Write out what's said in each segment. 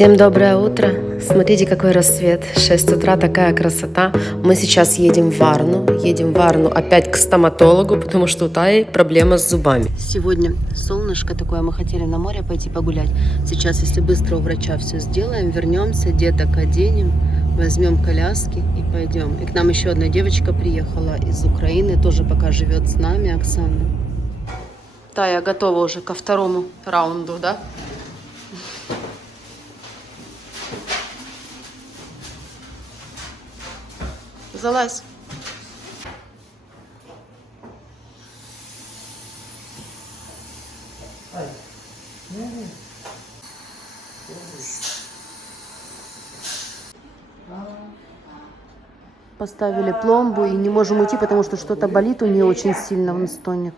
Всем доброе утро. Смотрите, какой рассвет. 6 утра, такая красота. Мы сейчас едем в Варну опять к стоматологу, потому что у Таи проблема с зубами. Сегодня солнышко такое, мы хотели на море пойти погулять. Сейчас, если быстро у врача все сделаем, вернемся, деток оденем, возьмем коляски и пойдем. И к нам еще одна девочка приехала из Украины, тоже пока живет с нами, Оксана. Тая готова уже ко второму раунду, да? Залазь. Поставили пломбу и не можем уйти, потому что что-то болит у нее очень сильно, он стонет.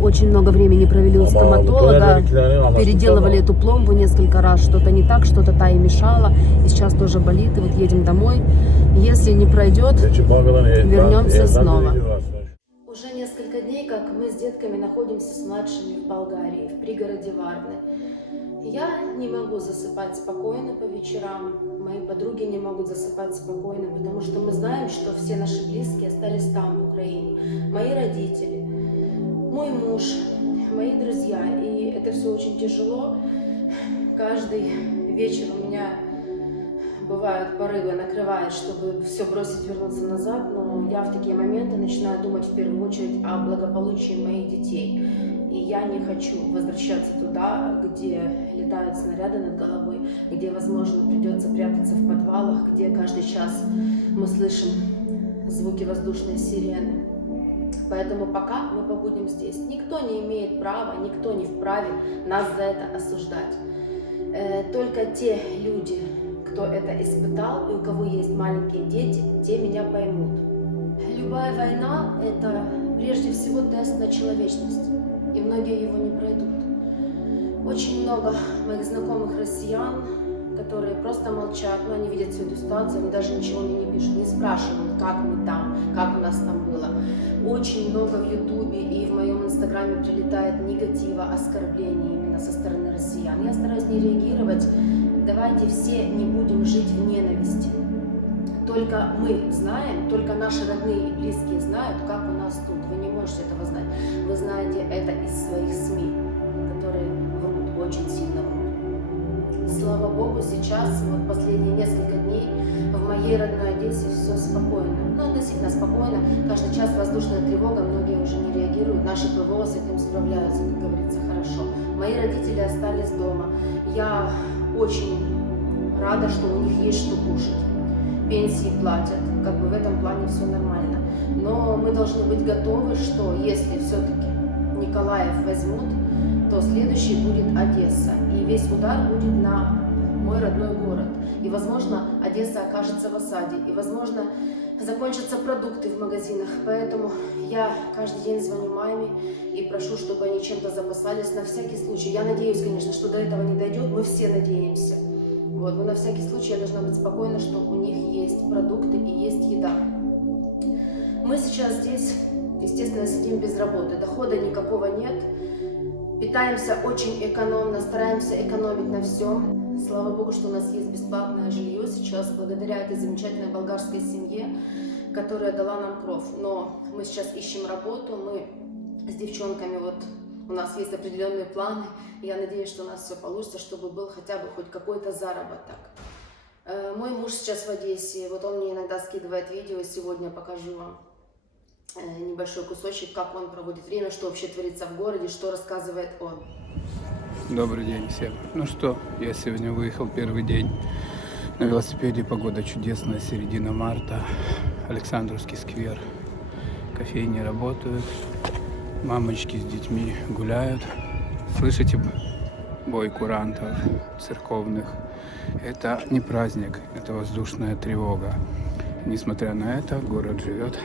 Очень много времени провели у стоматолога, переделывали эту пломбу несколько раз, что-то не так, что-то та и мешало, и сейчас тоже болит, и вот едем домой. Если не пройдет, вернемся снова. Уже несколько дней, как мы с детками находимся с младшими в Болгарии, в пригороде Варны. Я не могу засыпать спокойно по вечерам, мои подруги не могут засыпать спокойно, потому что мы знаем, что все наши близкие остались там, в Украине, мои родители, мой муж, мои друзья, и это все очень тяжело. Каждый вечер у меня бывают порывы, накрывает, чтобы все бросить, вернуться назад, но я в такие моменты начинаю думать в первую очередь о благополучии моих детей. И я не хочу возвращаться туда, где летают снаряды над головой, где, возможно, придется прятаться в подвалах, где каждый час мы слышим звуки воздушной сирены. Поэтому пока мы побудем здесь. Никто не имеет права, никто не вправе нас за это осуждать. Только те люди, кто это испытал и у кого есть маленькие дети, те меня поймут. Любая война – это прежде всего тест на человечность, и многие его не пройдут. Очень много моих знакомых россиян, которые просто молчат, но они видят всю эту ситуацию, они даже ничего мне не пишут, не спрашивают, как мы там, как у нас там было. Очень много в Ютубе и в моем Инстаграме прилетает негатива, оскорблений именно со стороны россиян. Я стараюсь не реагировать. Давайте все не будем жить в ненависти. Только мы знаем, только наши родные и близкие знают, как у нас тут. Вы не можете этого знать. Вы знаете это из своих СМИ, которые врут, очень сильно врут. Слава Богу, сейчас, вот последние несколько дней, в моей родной Одессе все спокойно. Ну, относительно спокойно. Каждый час воздушная тревога, многие уже не реагируют. Наши ПВО с этим справляются, как говорится, хорошо. Мои родители остались дома. Я очень рада, что у них есть что кушать. Пенсии платят, как бы в этом плане все нормально. Но мы должны быть готовы, что если все-таки Николаев возьмут, то следующий будет Одесса. И весь удар будет на мой родной город. И, возможно, Одесса окажется в осаде. И, возможно, закончатся продукты в магазинах. Поэтому я каждый день звоню маме и прошу, чтобы они чем-то запасались на всякий случай. Я надеюсь, конечно, что до этого не дойдет. Мы все надеемся. Вот. Но на всякий случай я должна быть спокойна, что у них есть продукты и есть еда. Мы сейчас здесь, естественно, сидим без работы. Дохода никакого нет. Питаемся очень экономно, стараемся экономить на всем. Слава Богу, что у нас есть бесплатное жилье сейчас, благодаря этой замечательной болгарской семье, которая дала нам кров. Но мы сейчас ищем работу, мы с девчонками, вот у нас есть определенные планы. И я надеюсь, что у нас все получится, чтобы был хотя бы хоть какой-то заработок. Мой муж сейчас в Одессе, вот он мне иногда скидывает видео, сегодня покажу вам небольшой кусочек, как он проводит время, что вообще творится в городе, что рассказывает он. Добрый день всем. Ну что, я сегодня выехал первый день на велосипеде. Погода чудесная, середина марта. Александровский сквер. Кофейни работают. Мамочки с детьми гуляют. Слышите бой курантов церковных? Это не праздник, это воздушная тревога. Несмотря на это, город живет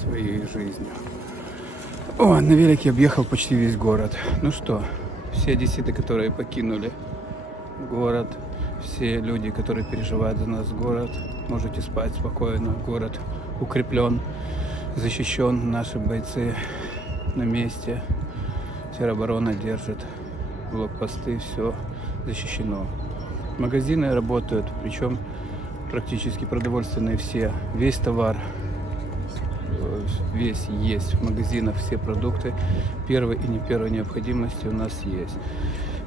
своей жизнью. О, на велике объехал почти весь город. Ну что, все одесситы, которые покинули город, все люди, которые переживают за нас город, можете спать спокойно. Город укреплен, защищен, наши бойцы на месте. Тероборона держит блокпосты, все защищено. Магазины работают, причем практически продовольственные все. Весь товар, весь есть в магазинах, все продукты первой и не первой необходимости у нас есть.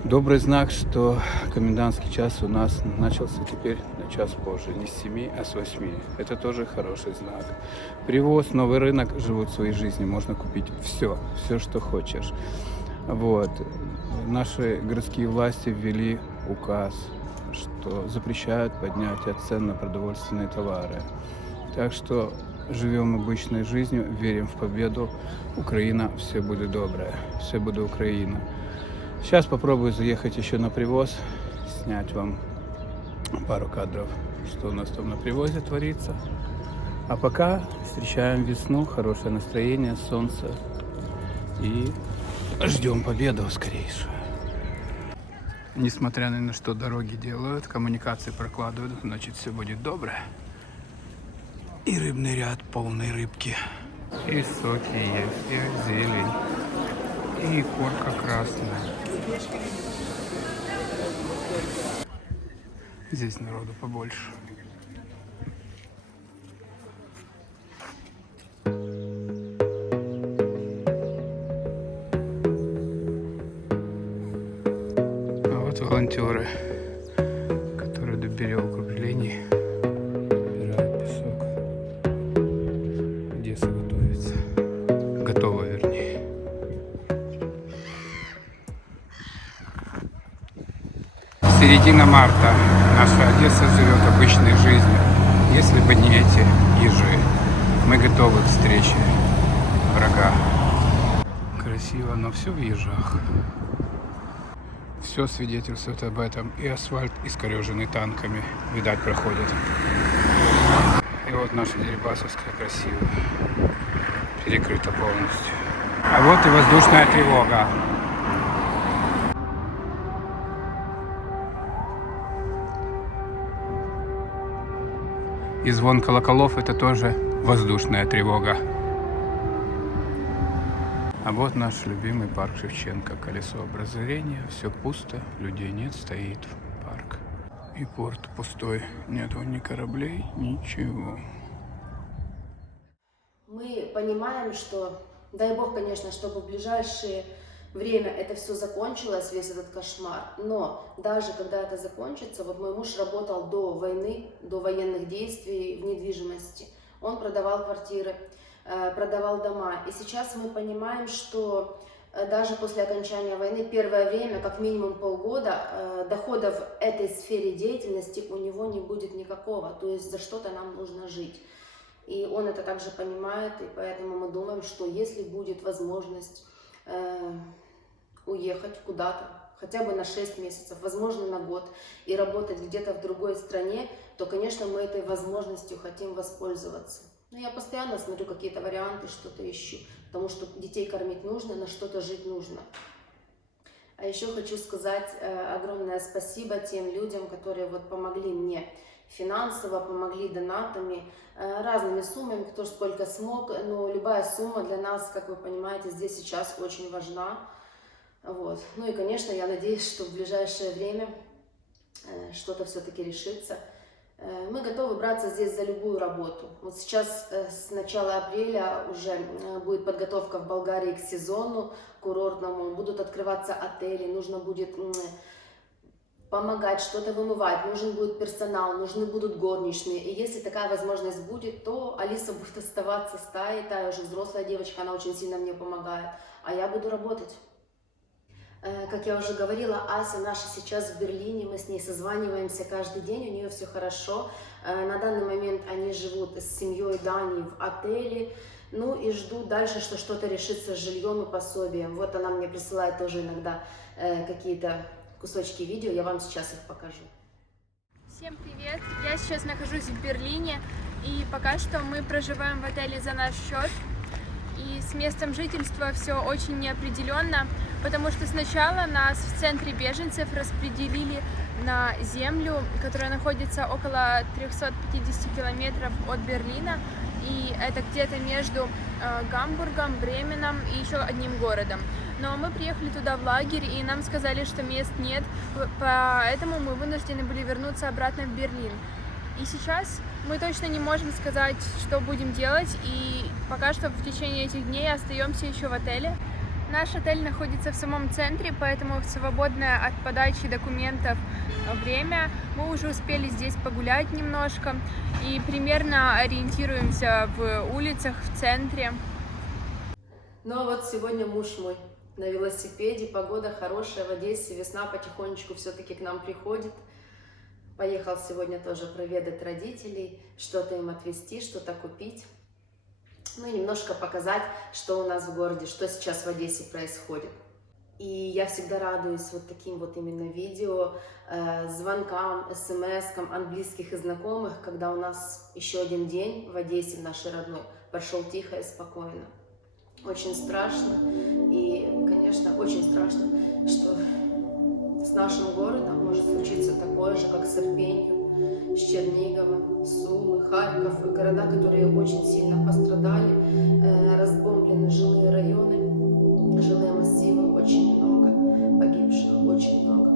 Добрый знак, что комендантский час у нас начался теперь на час позже, не с 7, а с 8. Это тоже хороший знак. Привоз, новый рынок, живут своей жизнью, можно купить все, что хочешь. Вот. Наши городские власти ввели указ, что запрещают поднятие цен на продовольственные товары. Так что живем обычной жизнью, верим в победу. Украина, все будет доброе, все будет Украина. Сейчас попробую заехать еще на привоз, снять вам пару кадров, что у нас там на привозе творится. А пока встречаем весну, хорошее настроение, солнце и ждем победу скорейшую. Несмотря ни на что, дороги делают, коммуникации прокладывают, значит все будет доброе. И рыбный ряд полный рыбки. И соки есть, и зелень, и икорка красная. Здесь народу побольше. А вот волонтеры, которые до берега укреплений убирают песок. Одесса готовится. Готова, вернее. Середина марта. Наша Одесса живет обычной жизнью. Если бы не эти ежи, мы готовы к встрече врага. Красиво, но все в ежах. Все свидетельствует об этом. И асфальт искореженный танками, видать, проходит. И вот наша Дерибасовская красивая. Перекрыта полностью. А вот и воздушная тревога. И звон колоколов — это тоже воздушная тревога. А вот наш любимый парк Шевченко. Колесо обозрения. Все пусто, людей нет, стоит парк. И порт пустой. Нету ни кораблей, ничего. Мы понимаем, что, дай бог, конечно, чтобы в ближайшее время это все закончилось, весь этот кошмар. Но даже когда это закончится, вот мой муж работал до войны, до военных действий в недвижимости. Он продавал квартиры, продавал дома. И сейчас мы понимаем, что даже после окончания войны, первое время, как минимум полгода, доходов в этой сфере деятельности у него не будет никакого. То есть за что-то нам нужно жить. И он это также понимает, и поэтому мы думаем, что если будет возможность уехать куда-то, хотя бы на 6 месяцев, возможно на год, и работать где-то в другой стране, то, конечно, мы этой возможностью хотим воспользоваться. Но я постоянно смотрю какие-то варианты, что-то ищу, потому что детей кормить нужно, на что-то жить нужно. А еще хочу сказать огромное спасибо тем людям, которые вот помогли мне финансово, помогли донатами, разными суммами, кто сколько смог, но любая сумма для нас, как вы понимаете, здесь сейчас очень важна. Вот. Ну и, конечно, я надеюсь, что в ближайшее время что-то все-таки решится. Мы готовы браться здесь за любую работу. Вот сейчас с начала апреля уже будет подготовка в Болгарии к сезону курортному, будут открываться отели, нужно будет помогать, что-то вымывать, нужен будет персонал, нужны будут горничные. И если такая возможность будет, то Алиса будет оставаться с Таей, Тая уже взрослая девочка, она очень сильно мне помогает, а я буду работать. Как я уже говорила, Ася наша сейчас в Берлине, мы с ней созваниваемся каждый день, у нее все хорошо. На данный момент они живут с семьей Дани в отеле, ну и ждут дальше, что что-то решится с жильем и пособием. Вот она мне присылает тоже иногда какие-то кусочки видео, я вам сейчас их покажу. Всем привет! Я сейчас нахожусь в Берлине, и пока что мы проживаем в отеле за наш счет. и с местом жительства все очень неопределенно, потому что сначала нас в центре беженцев распределили на землю, которая находится около 350 километров от Берлина, и это где-то между Гамбургом, Бременом и еще одним городом. Но мы приехали туда в лагерь, и нам сказали, что мест нет, поэтому мы вынуждены были вернуться обратно в Берлин. И сейчас мы точно не можем сказать, что будем делать, и пока что в течение этих дней остаемся еще в отеле. Наш отель находится в самом центре, поэтому в свободное от подачи документов время мы уже успели здесь погулять немножко и примерно ориентируемся в улицах в центре. Ну а вот сегодня муж мой на велосипеде, погода хорошая в Одессе, весна потихонечку все-таки к нам приходит. Поехал сегодня тоже проведать родителей, что-то им отвезти, что-то купить. Ну и немножко показать, что у нас в городе, что сейчас в Одессе происходит. И я всегда радуюсь вот таким вот именно видео, звонкам, смс-кам от близких и знакомых, когда у нас еще один день в Одессе, в нашей родной, прошел тихо и спокойно. Очень страшно и, конечно, очень страшно, что с нашим городом может случиться такое же, как с Ирпенью, с Черниговым, Сумы, Харьков, города, которые очень сильно пострадали, разбомблены жилые районы, жилые массивы, очень много погибших, очень много.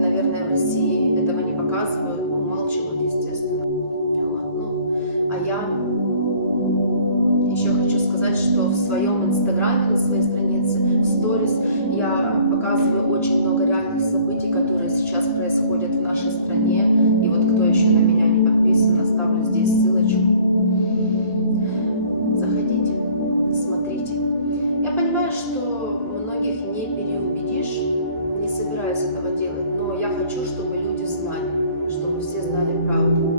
Наверное, в России этого не показывают, умалчивают, естественно. Вот, ну, а я еще хочу сказать, что в своем инстаграме, на своей странице, в сторис, я показываю очень много реальных событий, которые сейчас происходят в нашей стране. И вот кто еще на меня не подписан, оставлю здесь ссылочку. Заходите, смотрите. Я понимаю, что многих не переубедишь, не собираюсь этого делать, но я хочу, чтобы люди знали, чтобы все знали правду,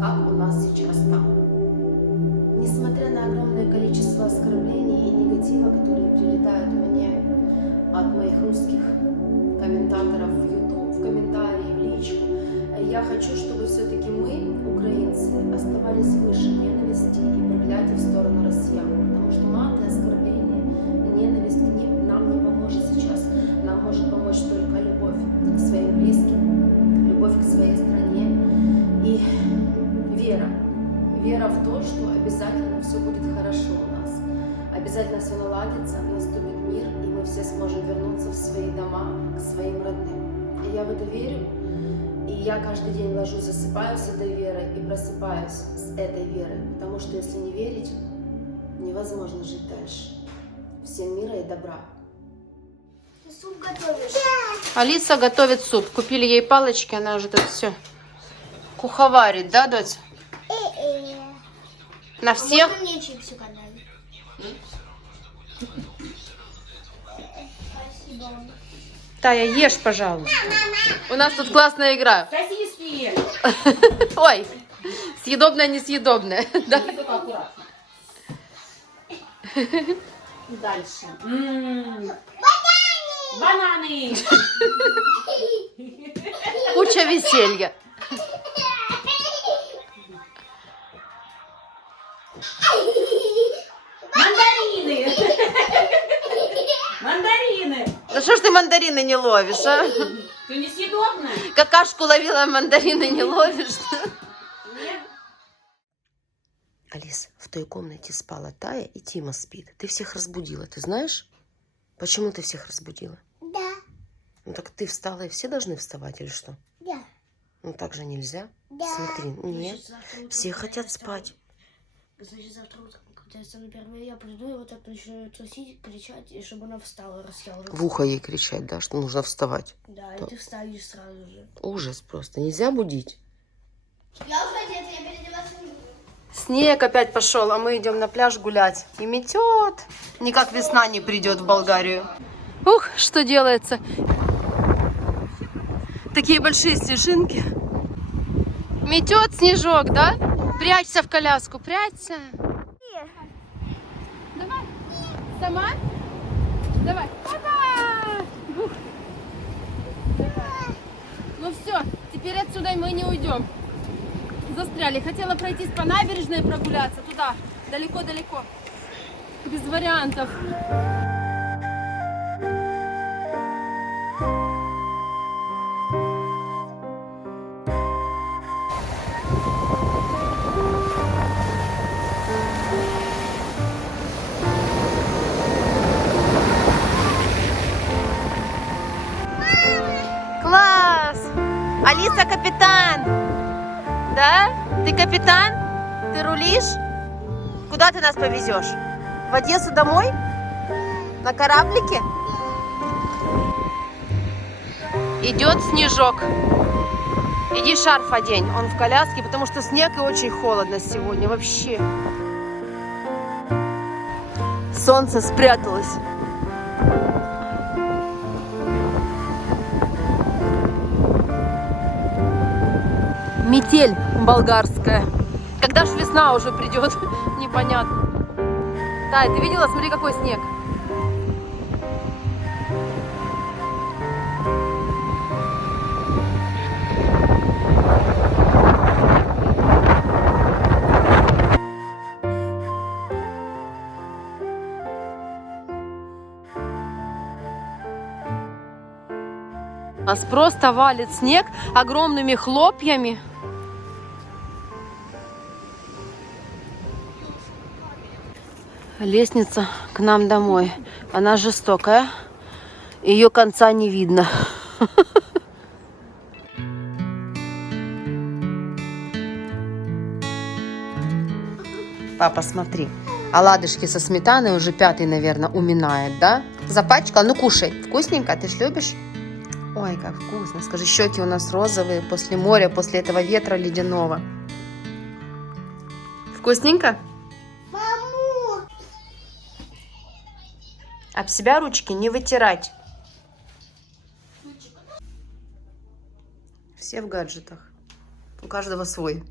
как у нас сейчас там. Несмотря на огромное количество оскорблений и негатива, которые прилетают мне от моих русских комментаторов в YouTube, в комментарии, в личку, я хочу, чтобы все-таки мы, украинцы, оставались выше ненависти и проклятий в сторону россиян. Потому что маты, оскорбления, ненависть к ним нам не поможет сейчас. Нам может помочь только любовь к своим близким, любовь к своей стране и вера. Вера в то, что обязательно все будет хорошо у нас. Обязательно все наладится, наступит мир, и мы все сможем вернуться в свои дома, к своим родным. И я в это верю. И я каждый день ложусь, засыпаю с этой верой и просыпаюсь с этой верой. Потому что если не верить, невозможно жить дальше. Всем мира и добра. Ты суп готовишь? Алиса готовит суп. Купили ей палочки, она уже тут все куховарит, да, дочь? На всех? Можно мне чипсик отдать? Спасибо. Тая, ешь, пожалуйста. У нас тут классная игра. Сосиски. Ой, съедобная, несъедобная. Да? Дальше. Бананы. Куча веселья. Мандарины. Мандарины. Да что ж ты мандарины не ловишь, а? Ты несъедобная? Какашку ловила, мандарины не ловишь. Нет. Алис, в той комнате спала Тая и Тима спит. Ты всех разбудила, ты знаешь? Почему ты всех разбудила? Да. Ну так ты встала, и все должны вставать или что? Да. Ну так же нельзя. Да. Смотри, нет, все хотят спать. Значит, завтра утром, когда я стану первой, я приду и вот так начну трусить, кричать, и чтобы она встала, рассела. В ухо ей кричать, да, что нужно вставать. Да, и ты встанешь сразу же. Ужас просто, нельзя будить. Я уже одета, я переодеваться не буду. Снег опять пошел, а мы идем на пляж гулять. И метет. Никак весна не придет в Болгарию. Ух, что делается. Такие большие снежинки. Метет снежок, да? Прячься в коляску, прячься. Давай. Сама? Давай. Опа! Ух. Ну все, теперь отсюда мы не уйдем. Застряли. Хотела пройтись по набережной прогуляться туда, далеко-далеко. Без вариантов. Класс! Алиса капитан! Да? Ты капитан? Ты рулишь? Куда ты нас повезешь? В Одессу домой? На кораблике? Идет снежок. Иди шарф одень, он в коляске, потому что снег и очень холодно сегодня вообще. Солнце спряталось. Метель болгарская. Когда ж весна уже придет, непонятно. Тай, ты видела? Смотри, какой снег. Нас просто валит снег огромными хлопьями. Лестница к нам домой. Она жестокая. Ее конца не видно. Папа, смотри. Оладушки со сметаной уже 5-й, наверное, уминает, да? Запачкал? Ну, кушай. Вкусненько? Ты ж любишь? Ой, как вкусно. Скажи, щеки у нас розовые после моря, после этого ветра ледяного. Вкусненько? Об себя ручки не вытирать. Все в гаджетах. У каждого свой.